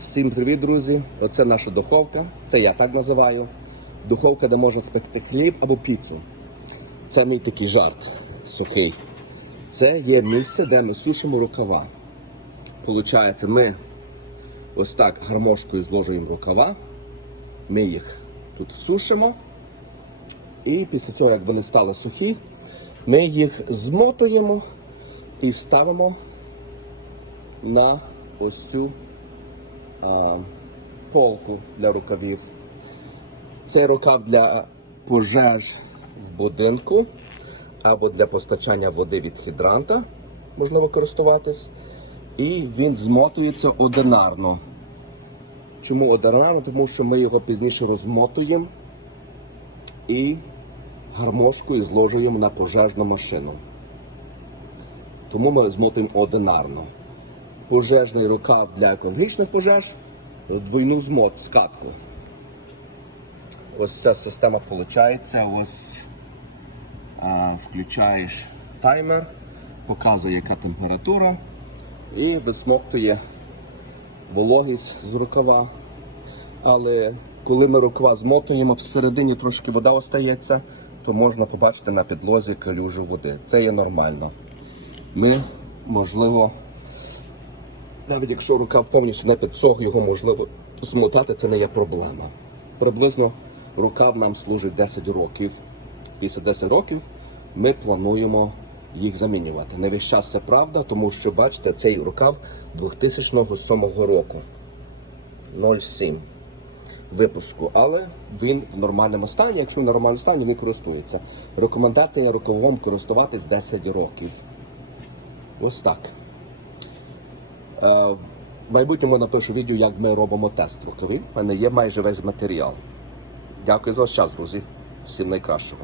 Всім привіт, друзі! Оце наша духовка. Це я так називаю. Духовка, де можна спекти хліб або піцу. Це мій такий жарт сухий. Це є місце, де ми сушимо рукава. Получається, ми ось так гармошкою зложуємо рукава. Ми їх тут сушимо. І після цього, як вони стали сухі, ми їх змотуємо і ставимо на ось цю полку для рукавів. Цей рукав для пожеж в будинку або для постачання води від гідранта можна використовуватись. І він змотується одинарно. Чому одинарно? Тому що ми його пізніше розмотуємо і гармошкою зложуємо на пожежну машину. Тому ми змотуємо одинарно. Пожежний рукав для екологічних пожеж, двойну змот, скатку. Ось ця система виходить. Ось а, включаєш таймер, показує, яка температура, і висмоктує вологість з рукава. Але коли ми рукава змотуємо, всередині трошки вода остається, то можна побачити на підлозі калюжу води. Це є нормально. Ми, можливо, навіть якщо рукав повністю не підсох, його можливо змотати, це не є проблема. Приблизно рукав нам служить 10 років. Після 10 років ми плануємо їх замінювати. Не весь час це правда, тому що бачите, цей рукав 2007 року. 07 випуску, але він в нормальному стані. Якщо в нормальному стані, він користується. Рекомендація рукавом користуватись 10 років. Ось так. Е, в майбутньому на те, що відео, як ми робимо тест рукавів. У мене є майже весь матеріал. Дякую за ваш час, друзі. Всім найкращого.